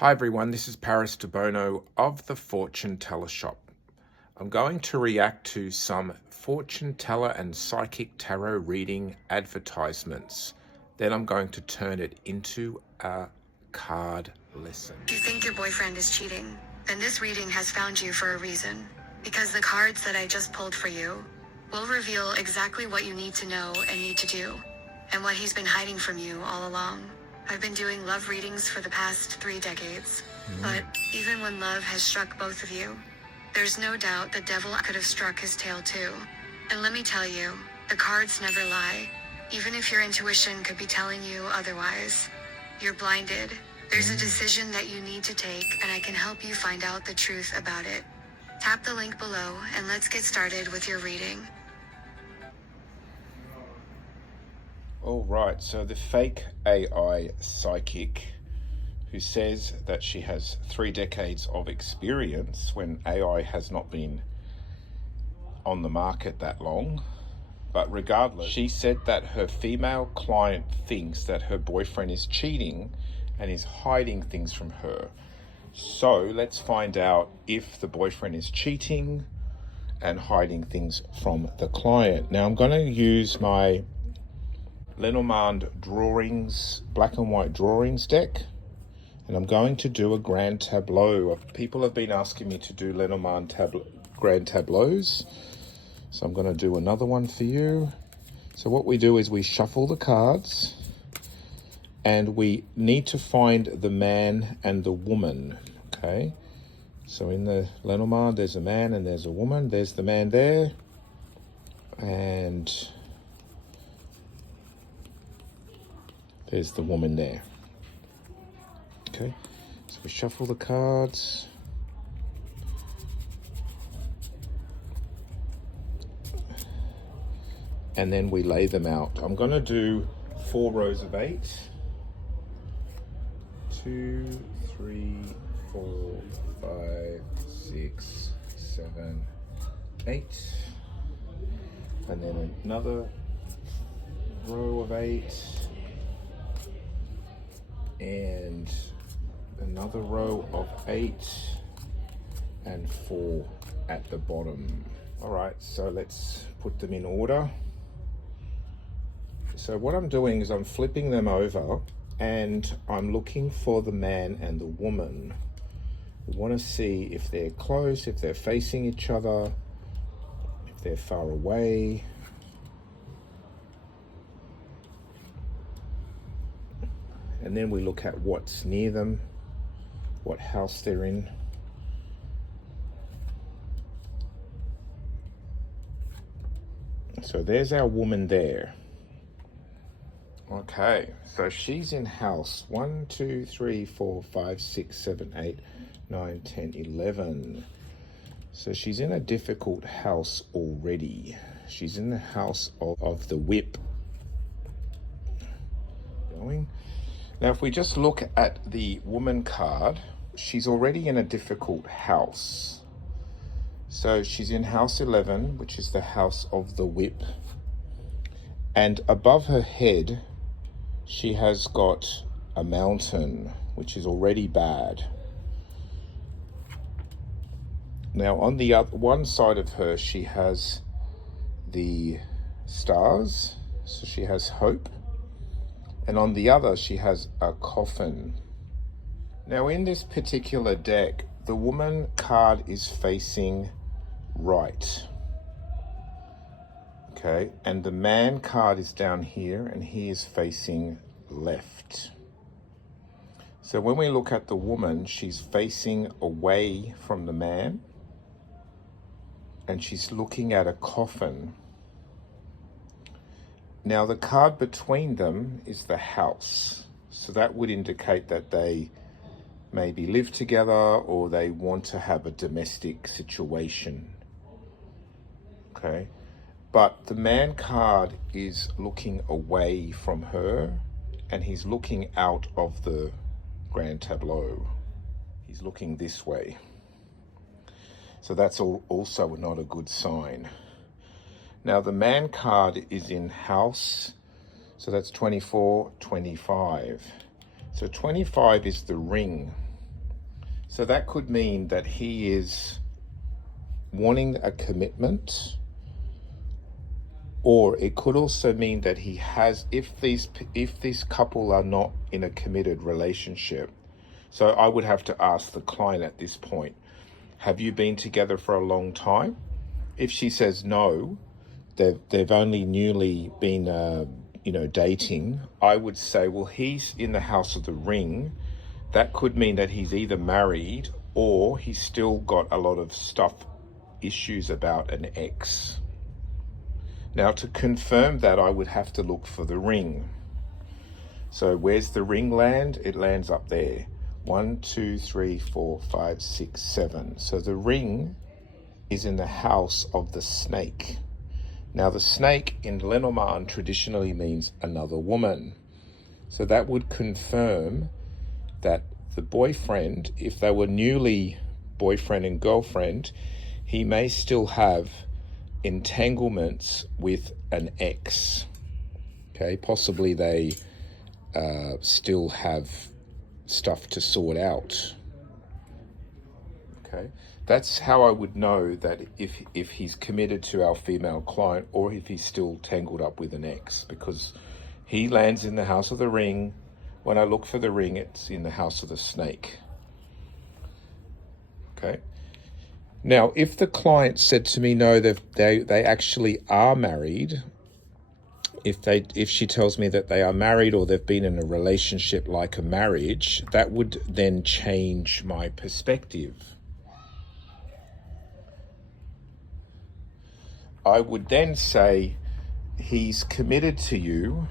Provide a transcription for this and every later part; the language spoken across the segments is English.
Hi everyone, this is Paris Debono of the Fortune Teller Shop. I'm going to react to some fortune teller and psychic tarot reading advertisements. Then I'm going to turn it into a card lesson. You think your boyfriend is cheating? Then this reading has found you for a reason. Because the cards that I just pulled for you will reveal exactly what you need to know and need to do, and what he's been hiding from you all along. I've been doing love readings for the past 3 decades, but even when love has struck both of you, there's no doubt the devil could have struck his tail too. And let me tell you, the cards never lie. Even if your intuition could be telling you otherwise, you're blinded. There's a decision that you need to take, and I can help you find out the truth about it. Tap the link below and let's get started with your reading. All right, so the fake AI psychic who says that she has 3 decades of experience when AI has not been on the market that long. But regardless, she said that her female client thinks that her boyfriend is cheating and is hiding things from her. So let's find out if the boyfriend is cheating and hiding things from the client. Now I'm going to use my Lenormand drawings, black and white drawings deck, and I'm going to do a grand tableau. People have been asking me to do Lenormand grand tableaus, so I'm going to do another one for you. So what we do is we shuffle the cards, and we need to find the man and the woman. Okay, so in the Lenormand there's a man and there's a woman. There's the man there, and there's the woman there. Okay, so we shuffle the cards. And then we lay them out. I'm going to do 4 rows of 8. 2, 3, 4, 5, 6, 7, 8. And then another row of 8. And another row of 8 and 4 at the bottom. All right, so let's put them in order. So what I'm doing is I'm flipping them over and I'm looking for the man and the woman. We want to see if they're close, if they're facing each other, if they're far away. And then we look at what's near them, what house they're in. So there's our woman there. Okay, so she's in house 1, 2, 3, 4, 5, 6, 7, 8, 9, 10, 11. So she's in a difficult house already. She's in the house of the whip. Going. Now, if we just look at the woman card, she's already in a difficult house. So she's in house 11, which is the house of the whip. And above her head, she has got a mountain, which is already bad. Now, on the other one side of her, she has the stars, so she has hope. And on the other, she has a coffin. Now, in this particular deck, the woman card is facing right. Okay, and the man card is down here, and he is facing left. So when we look at the woman, she's facing away from the man, and she's looking at a coffin. Now, the card between them is the house. So that would indicate that they maybe live together or they want to have a domestic situation. Okay. But the man card is looking away from her, and he's looking out of the grand tableau. He's looking this way. So that's also not a good sign. Now, the man card is in house, so that's 24, 25. So 25 is the ring. So that could mean that he is wanting a commitment, or it could also mean that he has, if this couple are not in a committed relationship. So I would have to ask the client at this point, have you been together for a long time? If she says no, they've only newly been dating, I would say, well, he's in the house of the ring. That could mean that he's either married or he's still got a lot of issues about an ex. Now, to confirm that, I would have to look for the ring. So where's the ring land? It lands up there. 1, 2, 3, 4, 5, 6, 7. So the ring is in the house of the snake. Now, the snake in Lenormand traditionally means another woman. So that would confirm that the boyfriend, if they were newly boyfriend and girlfriend, he may still have entanglements with an ex. Okay, possibly they still have stuff to sort out. Okay, that's how I would know that if he's committed to our female client or if he's still tangled up with an ex, because he lands in the house of the ring. When I look for the ring, it's in the house of the snake. Okay. Now, if the client said to me, no, they actually are married, if she tells me that they are married or they've been in a relationship like a marriage, that would then change my perspective. I would then say he's committed to you.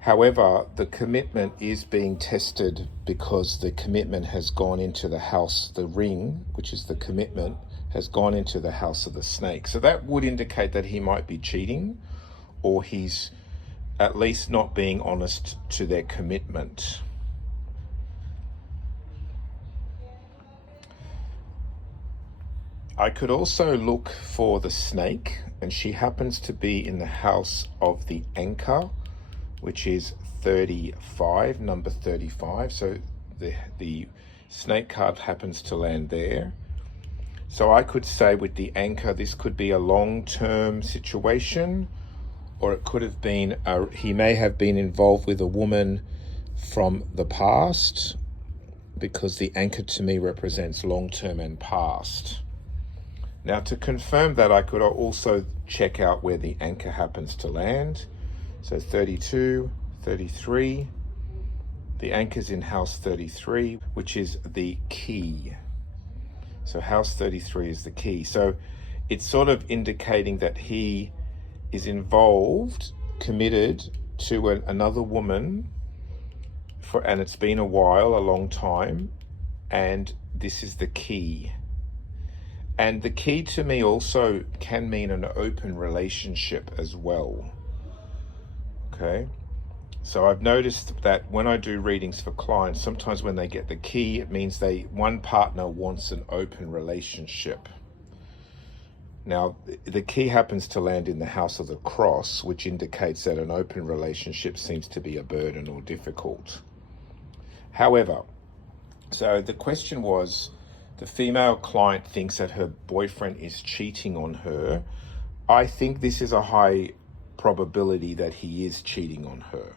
However, the commitment is being tested because the commitment has gone into the house, the ring, which is the commitment, has gone into the house of the snake. So that would indicate that he might be cheating, or he's at least not being honest to their commitment. I could also look for the snake, and she happens to be in the house of the anchor, which is 35, number 35. So the snake card happens to land there. So I could say with the anchor, this could be a long-term situation, or it could have been, he may have been involved with a woman from the past, because the anchor to me represents long-term and past. Now, to confirm that, I could also check out where the anchor happens to land. So 32, 33, the anchor's in house 33, which is the key. So house 33 is the key. So it's sort of indicating that he is involved, committed to another woman, and it's been a while, a long time, and this is the key. And the key to me also can mean an open relationship as well. Okay, so I've noticed that when I do readings for clients, sometimes when they get the key, it means one partner wants an open relationship. Now, the key happens to land in the house of the cross, which indicates that an open relationship seems to be a burden or difficult. However, so the question was, the female client thinks that her boyfriend is cheating on her. I think this is a high probability that he is cheating on her,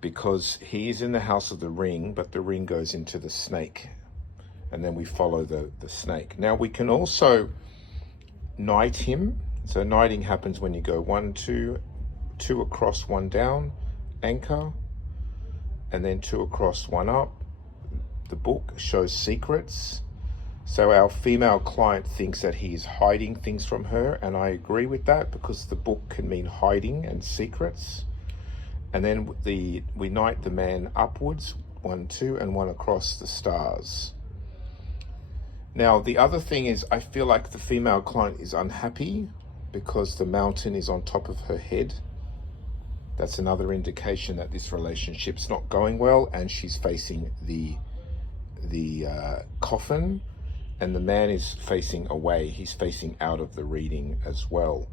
because he is in the house of the ring, but the ring goes into the snake, and then we follow the snake. Now, we can also knight him. So knighting happens when you go 1, 2, 2 across, 1 down, anchor, and then 2 across, 1 up. The book shows secrets. So our female client thinks that he is hiding things from her, and I agree with that, because the book can mean hiding and secrets. And then we knight the man upwards, 1, 2, and 1 across the stars. Now, the other thing is, I feel like the female client is unhappy because the mountain is on top of her head. That's another indication that this relationship's not going well, and she's facing the coffin, and the man is facing away. He's facing out of the reading as well.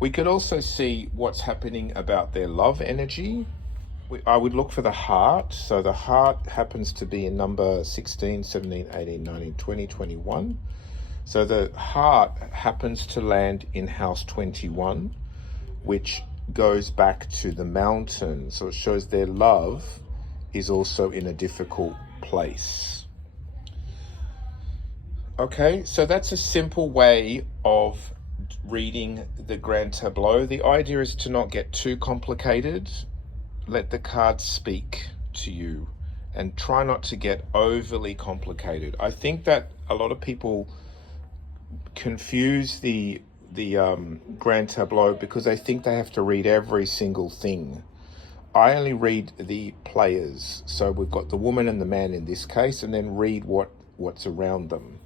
We could also see what's happening about their love energy. I would look for the heart. So the heart happens to be in number 16, 17, 18, 19, 20, 21. So the heart happens to land in house 21, which goes back to the mountain. So it shows their love is also in a difficult place. Okay, so that's a simple way of reading the Grand Tableau. The idea is to not get too complicated. Let the cards speak to you and try not to get overly complicated. I think that a lot of people confuse the Grand Tableau because they think they have to read every single thing. I only read the players. So we've got the woman and the man in this case, and then read what's around them.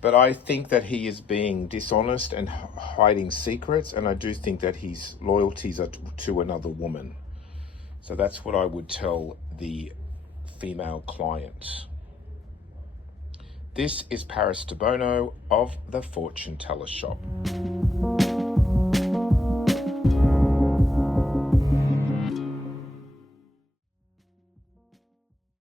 But I think that he is being dishonest and hiding secrets, and I do think that his loyalties are to another woman. So that's what I would tell the female client. This is Paris Debono of the Fortune Teller Shop.